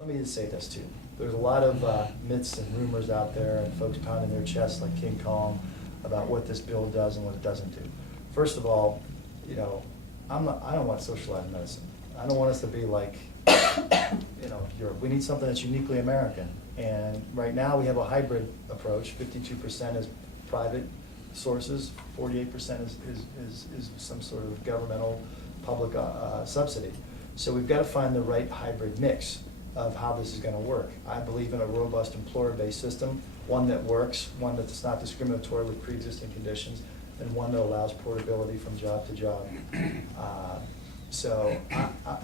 Let me just say this too. There's a lot of myths and rumors out there and folks pounding their chests like King Kong about what this bill does and what it doesn't do. First of all, you know, I don't want socialized medicine. I don't want us to be like, you know, Europe. We need something that's uniquely American. And right now we have a hybrid approach. 52% is private sources, 48% is some sort of governmental public subsidy. So we've got to find the right hybrid mix of how this is going to work. I believe in a robust employer-based system, one that works, one that's not discriminatory with pre-existing conditions, and one that allows portability from job to job. So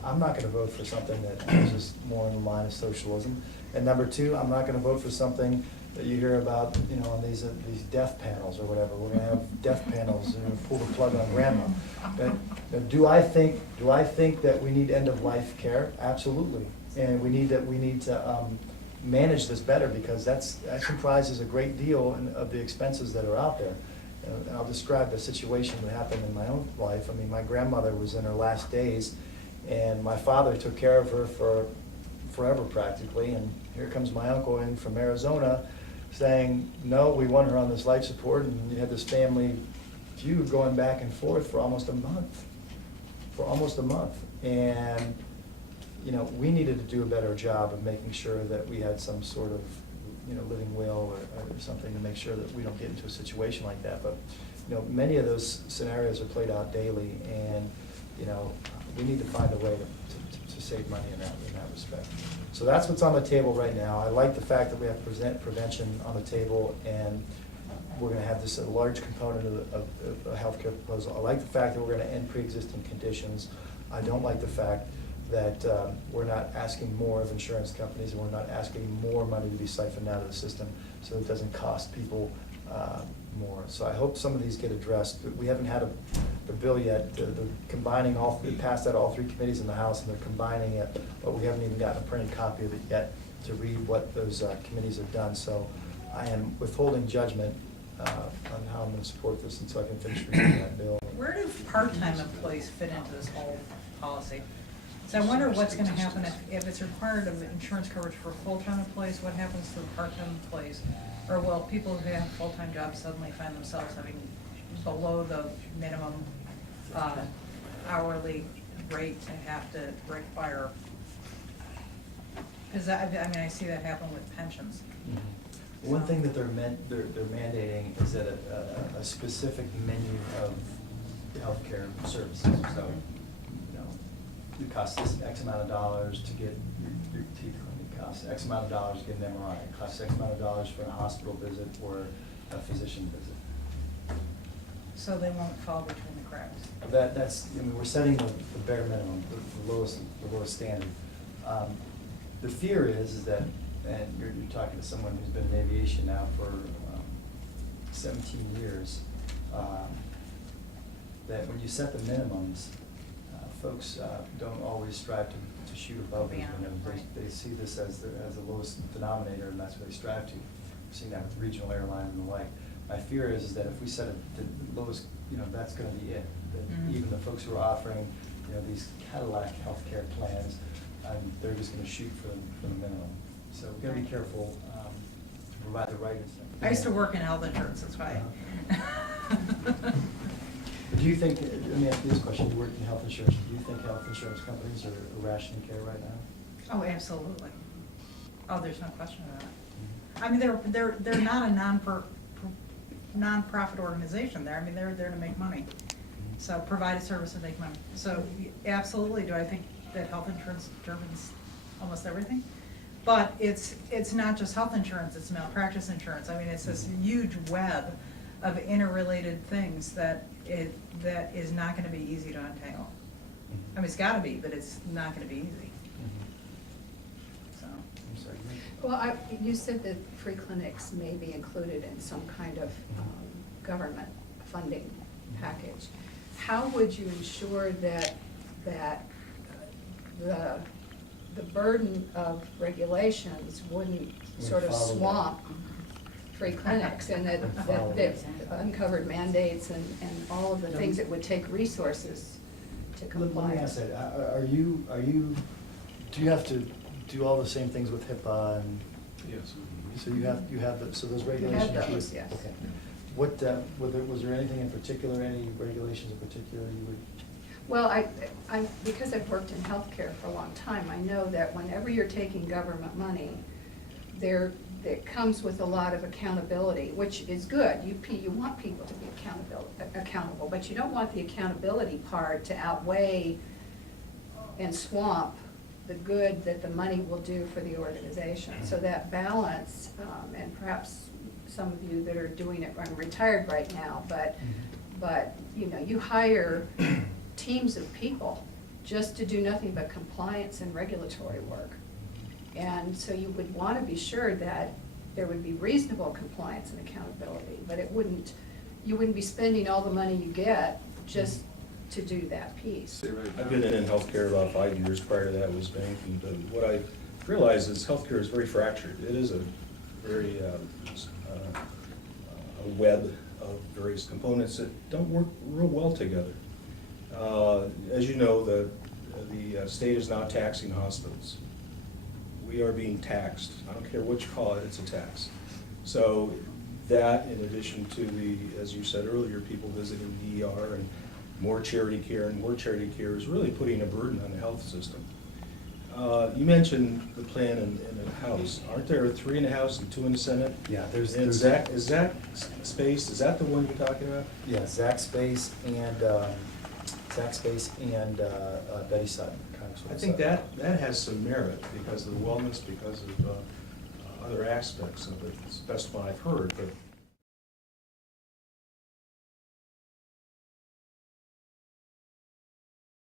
I'm not going to vote for something that is just more in the line of socialism. And number two, I'm not going to vote for something that you hear about, you know, on these death panels or whatever. We're going to have death panels and pull the plug on grandma. But do I think that we need end-of-life care? Absolutely. And we need to manage this better, because that comprises a great deal of the expenses that are out there. And I'll describe the situation that happened in my own life. I mean, my grandmother was in her last days, and my father took care of her for forever practically. And here comes my uncle in from Arizona saying, no, we want her on this life support. And you had this family feud going back and forth for almost a month. And you know, we needed to do a better job of making sure that we had some sort of, you know, living will or something to make sure that we don't get into a situation like that. But, you know, many of those scenarios are played out daily, and, you know, we need to find a way to save money in that respect. So that's what's on the table right now. I like the fact that we have prevention on the table, and we're going to have this a large component of a healthcare proposal. I like the fact that we're going to end pre-existing conditions. I don't like the fact that we're not asking more of insurance companies, and we're not asking more money to be siphoned out of the system so it doesn't cost people more. So I hope some of these get addressed. But we haven't had the bill yet. They're combining we passed out all three committees in the House, and they're combining it, but we haven't even gotten a printed copy of it yet to read what those committees have done. So I am withholding judgment on how I'm going to support this until I can finish reading that bill. Where do part-time employees fit into this whole policy? So I wonder what's going to happen if it's required of insurance coverage for full-time employees. What happens to the part-time employees? Or will people who have full-time jobs suddenly find themselves having below the minimum hourly rate to have to require? Because I mean, I see that happen with pensions. Mm-hmm. One thing that they're mandating is that a specific menu of healthcare services. So, it costs this X amount of dollars to get your teeth cleaned. It costs X amount of dollars to get an MRI. It costs X amount of dollars for a hospital visit or a physician visit. So they won't fall between the cracks. That's, I mean, we're setting the bare minimum, the lowest standard. The fear is that, and you're talking to someone who's been in aviation now for 17 years, that when you set the minimums, folks don't always strive to shoot above it. You know, they see this as the lowest denominator, and that's what they strive to. We've seen that with regional airlines and the like. My fear is that if we set the lowest, you know, that's going to be it. That even the folks who are offering, you know, these Cadillac healthcare plans, they're just going to shoot for the minimum. So we've got to be careful to provide the right incentive. I used to work in health insurance, that's why. Do you think, let me ask you this question, you work in health insurance, do you think health insurance companies are rationing care right now? Oh, absolutely. Oh, there's no question about it. I mean, they're not a non-profit organization there. I mean, they're there to make money. So provide a service and make money. So absolutely, do I think that health insurance determines almost everything? But it's not just health insurance, it's malpractice insurance. I mean, it's this huge web of interrelated things that is not going to be easy to untangle. I mean, it's got to be, but it's not going to be easy. So. I'm sorry. Well, you said that free clinics may be included in some kind of government funding package. How would you ensure that the burden of regulations wouldn't sort of swamp free clinics, and that uncovered mandates and all of the things that would take resources to comply? Let me ask that, do you have to do all the same things with HIPAA and, Yes. so you have, so those We regulations? have those, you- yes. Okay. What, was there anything in particular, any regulations in particular you would? Well, because I've worked in healthcare for a long time, I know that whenever you're taking government money, it comes with a lot of accountability, which is good. You want people to be accountable, but you don't want the accountability part to outweigh and swamp the good that the money will do for the organization. So that balance, and perhaps some of you that are doing it, I'm retired right now, but you hire teams of people just to do nothing but compliance and regulatory work. And so you would want to be sure that there would be reasonable compliance and accountability, but you wouldn't be spending all the money you get just to do that piece. I've been in healthcare about 5 years. Prior to that was banking, but what I realized is healthcare is very fractured. It is a very a web of various components that don't work real well together. As you know, the state is now taxing hospitals. We are being taxed. I don't care what you call it, it's a tax. So that, in addition to the, as you said earlier, people visiting the ER and more charity care is really putting a burden on the health system. You mentioned the plan in the House. Aren't there 3 in the House and 2 in the Senate? Yeah, And Zach Space, is that the one you're talking about? Yeah, Zach Space and Betty Sutton. Congresswoman I think Sutton. that has some merit because of the wellness, because of other aspects of it. It's the best one I've heard, but